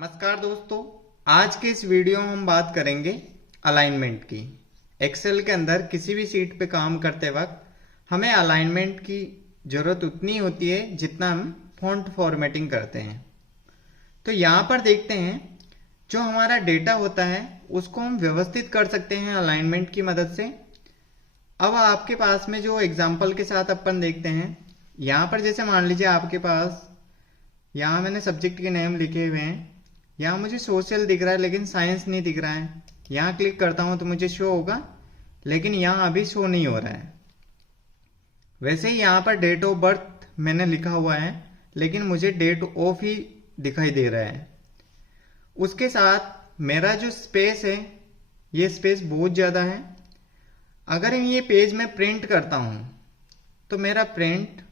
नमस्कार दोस्तों, आज के इस वीडियो में हम बात करेंगे अलाइनमेंट की। एक्सेल के अंदर किसी भी शीट पे काम करते वक्त हमें अलाइनमेंट की ज़रूरत उतनी होती है जितना हम फॉन्ट फॉर्मेटिंग करते हैं। तो यहाँ पर देखते हैं जो हमारा डेटा होता है उसको हम व्यवस्थित कर सकते हैं अलाइनमेंट की मदद से। अब आपके पास में जो एग्जाम्पल के साथ अपन देखते हैं, यहाँ पर जैसे मान लीजिए आपके पास यहाँ मैंने सब्जेक्ट के नेम लिखे हुए हैं। यहाँ मुझे सोशल दिख रहा है लेकिन साइंस नहीं दिख रहा है। यहाँ क्लिक करता हूँ तो मुझे शो होगा, लेकिन यहाँ अभी शो नहीं हो रहा है। वैसे ही यहाँ पर डेट ऑफ बर्थ मैंने लिखा हुआ है लेकिन मुझे डेट ऑफ ही दिखाई दे रहा है। उसके साथ मेरा जो स्पेस है, ये स्पेस बहुत ज़्यादा है। अगर ये पेज में प्रिंट करता हूँ तो मेरा प्रिंट,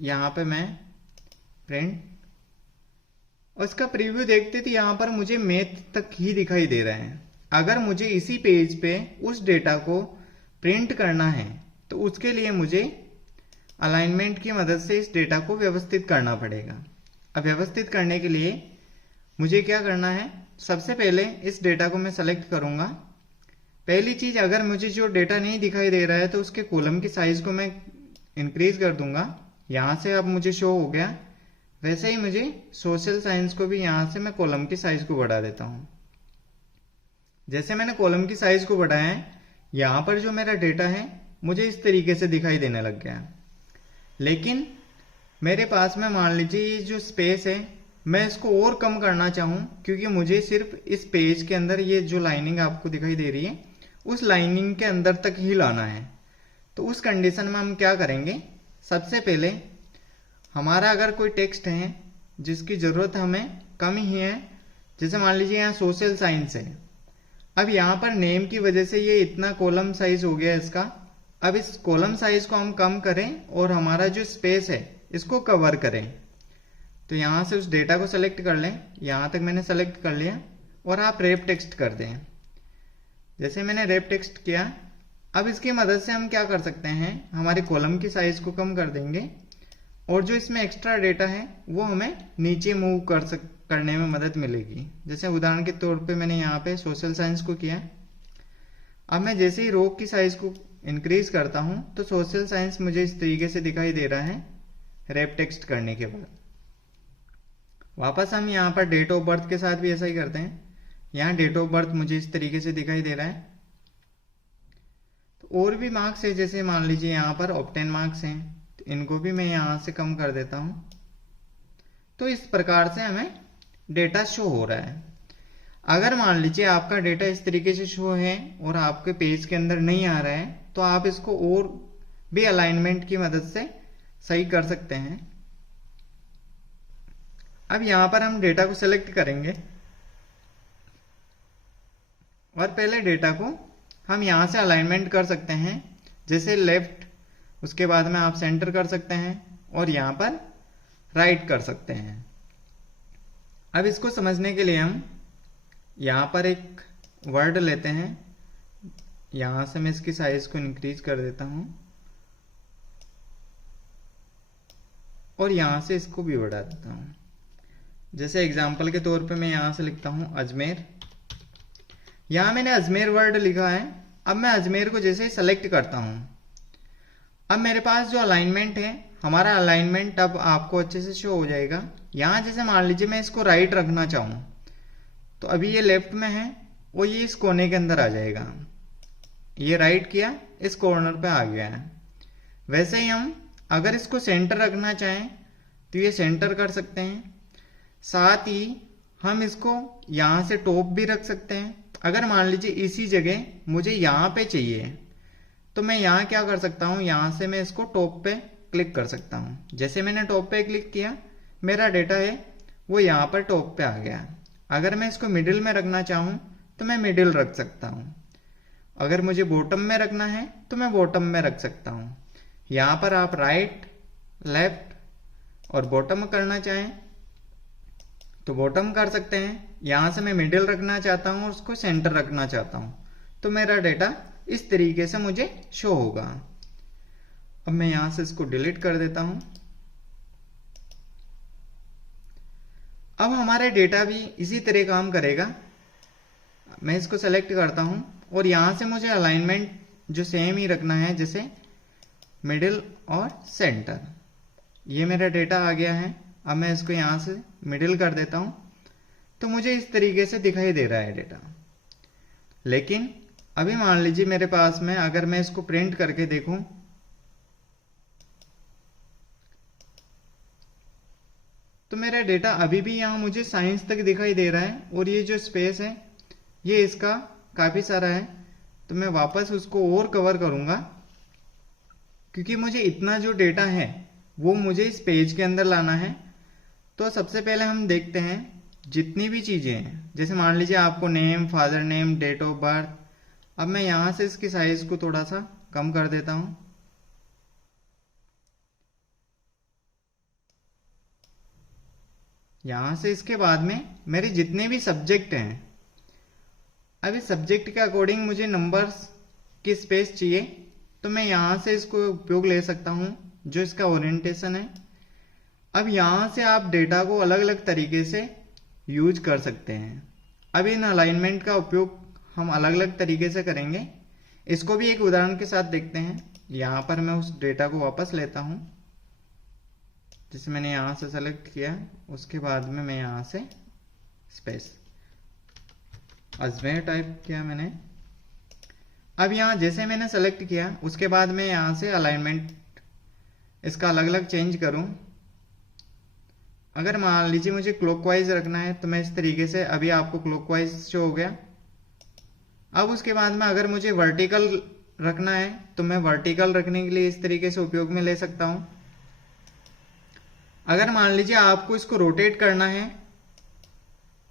यहाँ पे मैं प्रिंट, उसका प्रीव्यू देखते तो यहाँ पर मुझे मैथ तक ही दिखाई दे रहा है। अगर मुझे इसी पेज पे उस डेटा को प्रिंट करना है तो उसके लिए मुझे अलाइनमेंट की मदद से इस डेटा को व्यवस्थित करना पड़ेगा। अब व्यवस्थित करने के लिए मुझे क्या करना है, सबसे पहले इस डेटा को मैं सेलेक्ट करूँगा। पहली चीज़, अगर मुझे जो डेटा नहीं दिखाई दे रहा है तो उसके कॉलम की साइज़ को मैं इंक्रीज कर दूंगा। यहाँ से अब मुझे शो हो गया। वैसे ही मुझे सोशल साइंस को भी यहाँ से मैं कॉलम की साइज को बढ़ा देता हूँ। जैसे मैंने कॉलम की साइज को बढ़ाया है, यहाँ पर जो मेरा डेटा है मुझे इस तरीके से दिखाई देने लग गया। लेकिन मेरे पास में मान लीजिए ये जो स्पेस है मैं इसको और कम करना चाहूँ, क्योंकि मुझे सिर्फ इस पेज के अंदर ये जो लाइनिंग आपको दिखाई दे रही है उस लाइनिंग के अंदर तक ही लाना है। तो उस कंडीशन में हम क्या करेंगे, सबसे पहले हमारा अगर कोई टेक्स्ट है जिसकी ज़रूरत हमें कम ही है, जैसे मान लीजिए यहाँ सोशल साइंस है। अब यहाँ पर नेम की वजह से ये इतना कॉलम साइज हो गया इसका। अब इस कॉलम साइज को हम कम करें और हमारा जो स्पेस है इसको कवर करें। तो यहाँ से उस डेटा को सेलेक्ट कर लें, यहाँ तक मैंने सेलेक्ट कर लिया और आप रैप टेक्स्ट कर दें। जैसे मैंने रैप टेक्स्ट किया, अब इसकी मदद से हम क्या कर सकते हैं, हमारे कॉलम की साइज को कम कर देंगे और जो इसमें एक्स्ट्रा डेटा है वो हमें नीचे मूव करने में मदद मिलेगी। जैसे उदाहरण के तौर पे मैंने यहाँ पे सोशल साइंस को किया। अब मैं जैसे ही रो की साइज को इंक्रीज करता हूँ तो सोशल साइंस मुझे इस तरीके से दिखाई दे रहा है रैप टेक्स्ट करने के बाद। वापस हम यहाँ पर डेट ऑफ बर्थ के साथ भी ऐसा ही करते हैं। यहाँ डेट ऑफ बर्थ मुझे इस तरीके से दिखाई दे रहा है। तो और भी मार्क्स है, जैसे मान लीजिए यहाँ पर ऑब्टेन मार्क्स हैं, इनको भी मैं यहाँ से कम कर देता हूँ। तो इस प्रकार से हमें डेटा शो हो रहा है। अगर मान लीजिए आपका डेटा इस तरीके से शो है और आपके पेज के अंदर नहीं आ रहा है तो आप इसको और भी अलाइनमेंट की मदद से सही कर सकते हैं। अब यहाँ पर हम डेटा को सेलेक्ट करेंगे और पहले डेटा को हम यहाँ से अलाइनमेंट कर सकते हैं, जैसे लेफ्ट, उसके बाद में आप सेंटर कर सकते हैं और यहाँ पर राइट कर सकते हैं। अब इसको समझने के लिए हम यहाँ पर एक वर्ड लेते हैं। यहाँ से मैं इसकी साइज को इंक्रीज कर देता हूँ और यहाँ से इसको भी बढ़ा देता हूँ। जैसे एग्जाम्पल के तौर पे मैं यहाँ से लिखता हूँ अजमेर। यहाँ मैंने अजमेर वर्ड लिखा है। अब मैं अजमेर को जैसे ही सेलेक्ट करता हूँ, अब मेरे पास जो अलाइनमेंट है, हमारा अलाइनमेंट अब आपको अच्छे से शो हो जाएगा। यहाँ जैसे मान लीजिए मैं इसको राइट रखना चाहूँ तो अभी ये लेफ्ट में है और ये इस कोने के अंदर आ जाएगा। ये राइट किया, इस कॉर्नर पे आ गया है। वैसे ही हम अगर इसको सेंटर रखना चाहें तो ये सेंटर कर सकते हैं। साथ ही हम इसको यहाँ से टॉप भी रख सकते हैं। अगर मान लीजिए इसी जगह मुझे यहाँ पे चाहिए तो मैं यहाँ क्या कर सकता हूँ, यहाँ से मैं इसको टॉप पे क्लिक कर सकता हूँ। जैसे मैंने टॉप पे क्लिक किया, मेरा डेटा है वो यहाँ पर टॉप पे आ गया। अगर मैं इसको मिडिल में रखना चाहूँ तो मैं मिडिल रख सकता हूँ। अगर मुझे बॉटम में रखना है तो मैं बॉटम में रख सकता हूँ। यहाँ पर आप राइट, लेफ्ट और बॉटम करना चाहें तो बॉटम कर सकते हैं। यहाँ से मैं मिडिल रखना चाहता हूँ और उसको सेंटर रखना चाहता हूँ तो मेरा डेटा इस तरीके से मुझे शो होगा। अब मैं यहां से इसको डिलीट कर देता हूं। अब हमारा डेटा भी इसी तरह काम करेगा। मैं इसको सेलेक्ट करता हूं और यहां से मुझे अलाइनमेंट जो सेम ही रखना है, जैसे मिडिल और सेंटर। ये मेरा डेटा आ गया है। अब मैं इसको यहां से मिडिल कर देता हूं तो मुझे इस तरीके से दिखाई दे रहा है डेटा। लेकिन अभी मान लीजिए मेरे पास में, अगर मैं इसको प्रिंट करके देखूं तो मेरा डेटा अभी भी यहां मुझे साइंस तक दिखाई दे रहा है और ये जो स्पेस है ये इसका काफी सारा है। तो मैं वापस उसको और कवर करूंगा क्योंकि मुझे इतना जो डेटा है वो मुझे इस पेज के अंदर लाना है। तो सबसे पहले हम देखते हैं जितनी भी चीजें हैं, जैसे मान लीजिए आपको name, father name, date of birth. अब मैं यहां से इसकी साइज को थोड़ा सा कम कर देता हूं। यहां से इसके बाद में मेरे जितने भी सब्जेक्ट हैं, अब इस सब्जेक्ट के अकॉर्डिंग मुझे नंबर्स की स्पेस चाहिए तो मैं यहां से इसको उपयोग ले सकता हूं, जो इसका ओरिएंटेशन है। अब यहां से आप डेटा को अलग अलग तरीके से यूज कर सकते हैं। अब इन अलाइनमेंट का उपयोग हम अलग अलग तरीके से करेंगे। इसको भी एक उदाहरण के साथ देखते हैं। यहां पर मैं उस डेटा को वापस लेता हूं जिसे मैंने यहां से सेलेक्ट किया। उसके बाद में मैं यहां से स्पेस अजमेर टाइप किया मैंने। अब यहां जैसे मैंने सेलेक्ट किया उसके बाद मैं यहां से अलाइनमेंट इसका अलग अलग चेंज करूं। अगर मान लीजिए मुझे क्लॉकवाइज रखना है तो मैं इस तरीके से, अभी आपको क्लॉकवाइज शो हो गया। अब उसके बाद में अगर मुझे वर्टिकल रखना है तो मैं वर्टिकल रखने के लिए इस तरीके से उपयोग में ले सकता हूं। अगर मान लीजिए आपको इसको रोटेट करना है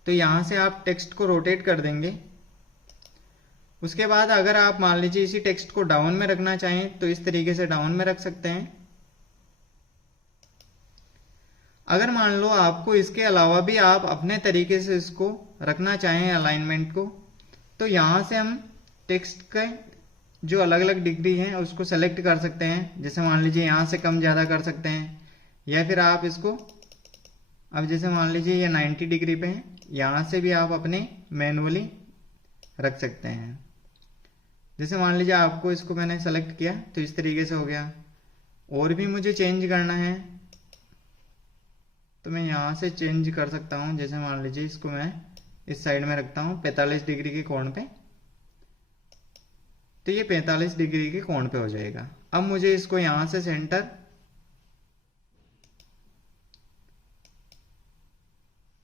तो यहां से आप टेक्स्ट को रोटेट कर देंगे। उसके बाद अगर आप मान लीजिए इसी टेक्स्ट को डाउन में रखना चाहें तो इस तरीके से डाउन में रख सकते हैं। अगर मान लो आपको इसके अलावा भी आप अपने तरीके से इसको रखना चाहें अलाइनमेंट को, तो यहां से हम टेक्स्ट के जो अलग अलग डिग्री हैं उसको सेलेक्ट कर सकते हैं। जैसे मान लीजिए यहां से कम ज्यादा कर सकते हैं, या फिर आप इसको, अब जैसे मान लीजिए ये 90 डिग्री पे है, यहां से भी आप अपने मैनुअली रख सकते हैं। जैसे मान लीजिए आपको इसको मैंने सेलेक्ट किया तो इस तरीके से हो गया। और भी मुझे चेंज करना है तो मैं यहां से चेंज कर सकता हूं। जैसे मान लीजिए इसको मैं इस साइड में रखता हूं 45 डिग्री के कोण पे, तो ये 45 डिग्री के कोण पे हो जाएगा। अब मुझे इसको यहां से सेंटर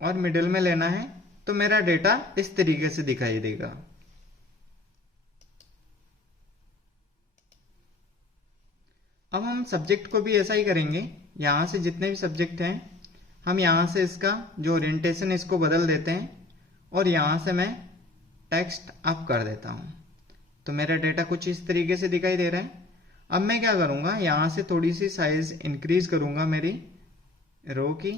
और मिडिल में लेना है तो मेरा डेटा इस तरीके से दिखाई देगा। अब हम सब्जेक्ट को भी ऐसा ही करेंगे। यहां से जितने भी सब्जेक्ट हैं हम यहां से इसका जो ओरिएंटेशन इसको बदल देते हैं और यहां से मैं टेक्स्ट अप कर देता हूं तो मेरा डेटा कुछ इस तरीके से दिखाई दे रहा है। अब मैं क्या करूंगा, यहां से थोड़ी सी साइज इंक्रीज करूंगा मेरी रो की।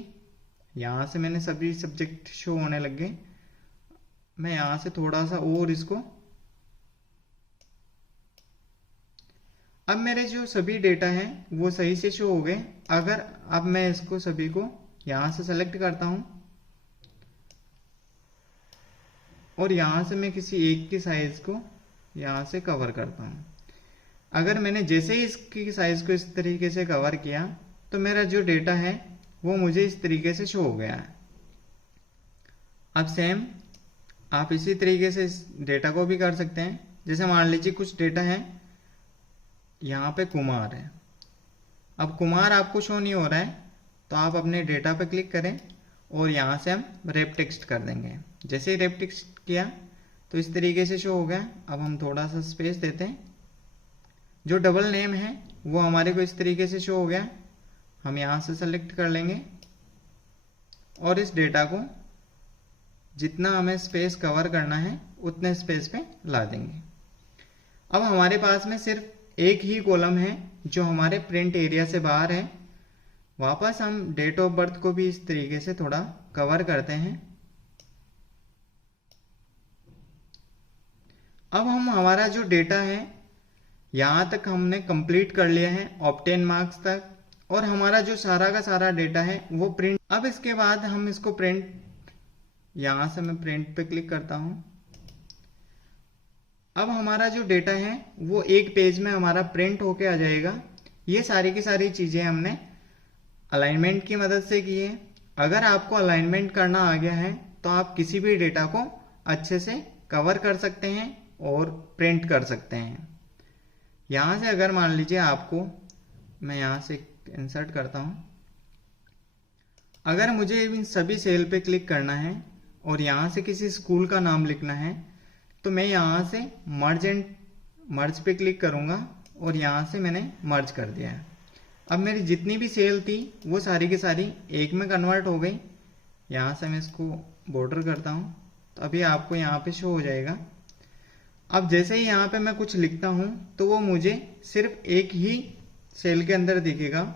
यहां से मैंने सभी सब्जेक्ट शो होने लग गए। मैं यहां से थोड़ा सा और इसको, अब मेरे जो सभी डेटा हैं वो सही से शो हो गए। अगर अब मैं इसको सभी को यहां से सेलेक्ट करता हूं और यहां से मैं किसी एक की साइज को यहां से कवर करता हूं। अगर मैंने जैसे ही इसकी साइज को इस तरीके से कवर किया तो मेरा जो डेटा है वो मुझे इस तरीके से शो हो गया है। अब सेम आप इसी तरीके से इस डेटा को भी कर सकते हैं। जैसे मान लीजिए कुछ डेटा है, यहां पे कुमार है। अब कुमार आपको शो नहीं हो रहा है तो आप अपने डेटा पे क्लिक करें और यहां से हम रैप टेक्स्ट कर देंगे। जैसे ही रैप टेक्स्ट किया तो इस तरीके से शो हो गया। अब हम थोड़ा सा स्पेस देते हैं। जो डबल नेम है वो हमारे को इस तरीके से शो हो गया। हम यहां से सेलेक्ट कर लेंगे और इस डेटा को जितना हमें स्पेस कवर करना है उतने स्पेस पे ला देंगे। अब हमारे पास में सिर्फ एक ही कॉलम है जो हमारे प्रिंट एरिया से बाहर है। वापस हम डेट ऑफ बर्थ को भी इस तरीके से थोड़ा कवर करते हैं। अब हम हमारा जो डेटा है यहां तक हमने कंप्लीट कर लिया है ऑब्टेन मार्क्स तक। और हमारा जो सारा का सारा डेटा है वो प्रिंट। अब इसके बाद हम इसको प्रिंट, यहां से मैं प्रिंट पे क्लिक करता हूं। अब हमारा जो डेटा है वो एक पेज में हमारा प्रिंट होके आ जाएगा। ये सारी की सारी चीजें हमने अलाइनमेंट की मदद से की है। अगर आपको अलाइनमेंट करना आ गया है तो आप किसी भी डेटा को अच्छे से कवर कर सकते हैं और प्रिंट कर सकते हैं। यहां से अगर मान लीजिए आपको, मैं यहां से इंसर्ट करता हूं, अगर मुझे इन सभी सेल पे क्लिक करना है और यहां से किसी स्कूल का नाम लिखना है तो मैं यहां से मर्ज पे क्लिक करूंगा और यहां से मैंने मर्ज कर दिया है। अब मेरी जितनी भी सेल थी वो सारी की सारी एक में कन्वर्ट हो गई। यहां से मैं इसको बॉर्डर करता हूं तो अभी आपको यहाँ पे शो हो जाएगा। अब जैसे ही यहाँ पे मैं कुछ लिखता हूं तो वो मुझे सिर्फ एक ही सेल के अंदर दिखेगा।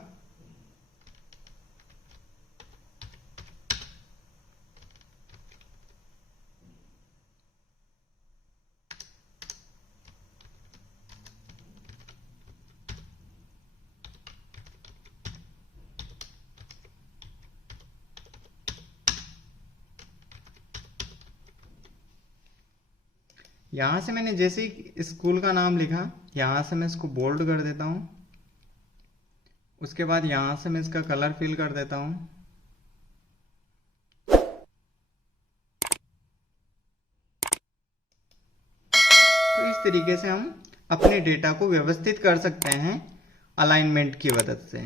यहां से मैंने जैसे ही स्कूल का नाम लिखा, यहां से मैं इसको बोल्ड कर देता हूं। उसके बाद यहां से मैं इसका कलर फिल कर देता हूं। तो इस तरीके से हम अपने डेटा को व्यवस्थित कर सकते हैं अलाइनमेंट की मदद से।